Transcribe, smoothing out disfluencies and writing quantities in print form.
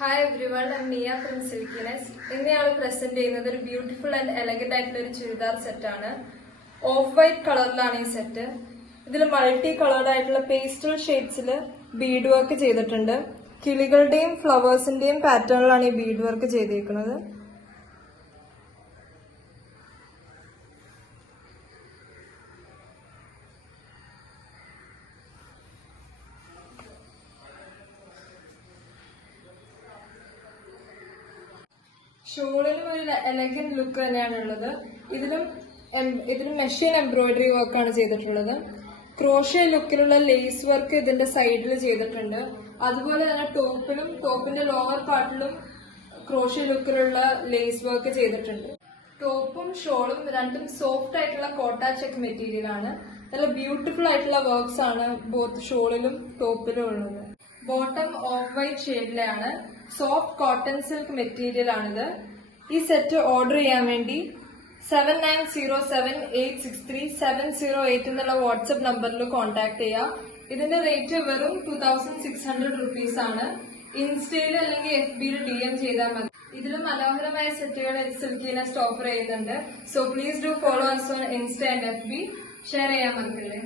Hi everyone, I'm Nia from Silkiness. ഇന്ന് present ചെയ്യുന്നത് ഒരു ബ്യൂട്ടിഫുൾ ആൻഡ് എലഗന്റ് ആയിട്ടുള്ള ഒരു ചുരിദാർ സെറ്റ് ആണ്. ഓഫ് വൈറ്റ് കളറിലാണ് ഈ സെറ്റ്. ഇതിൽ മൾട്ടി കളർഡ് ആയിട്ടുള്ള പേസ്റ്റൽ ഷെയ്ഡ്സിൽ ബീഡ് വർക്ക് ചെയ്തിട്ടുണ്ട്. കിളികളുടെയും ഫ്ലവേഴ്സിന്റെയും പാറ്റേണിലാണ് ഈ ബീഡ് വർക്ക് ചെയ്തിരിക്കുന്നത്. ഷോളിലും ഒരു എലഗന്റ് ലുക്ക് തന്നെയാണുള്ളത്. ഇതിലും മെഷീൻ എംബ്രോയിഡറി വർക്കാണ് ചെയ്തിട്ടുള്ളത്. ക്രോഷ്യ ലുക്കിലുള്ള ലേസ് വർക്ക് ഇതിന്റെ സൈഡിൽ ചെയ്തിട്ടുണ്ട്. അതുപോലെ തന്നെ ടോപ്പിന്റെ ലോവർ പാർട്ടിലും ക്രോഷ്യ ലുക്കിലുള്ള ലേസ് വർക്ക് ചെയ്തിട്ടുണ്ട്. ടോപ്പും ഷോളും രണ്ടും സോഫ്റ്റ് ആയിട്ടുള്ള കോട്ട ചെക്ക് മെറ്റീരിയൽ ആണ്. നല്ല ബ്യൂട്ടിഫുൾ ആയിട്ടുള്ള വർക്ക്സ് ആണ് ബോത്ത് ഷോളിലും ടോപ്പിലും ഉള്ളത്. ബോട്ടം ഓഫ് വൈറ്റ് ഷെയ്ഡിലാണ്. സോഫ്റ്റ് കോട്ടൺ സിൽക്ക് മെറ്റീരിയൽ ആണിത്. ഈ സെറ്റ് ഓർഡർ ചെയ്യാൻ വേണ്ടി 7907863708 എന്നുള്ള വാട്സ്ആപ്പ് നമ്പറിൽ കോൺടാക്ട് ചെയ്യാം. ഇതിന്റെ റേറ്റ് വെറും 2600 റുപ്പീസ് ആണ്. ഇൻസ്റ്റയിൽ അല്ലെങ്കിൽ FBയിൽ DM ചെയ്താൽ മതി. ഇതിലും മനോഹരമായ സെറ്റുകൾ സിൽക്കിനെസ്റ്റ് ഓഫർ ചെയ്യുന്നുണ്ട്. So please do follow us on insta and FB. Share ചെയ്യാൻ മറക്കല്ലേ.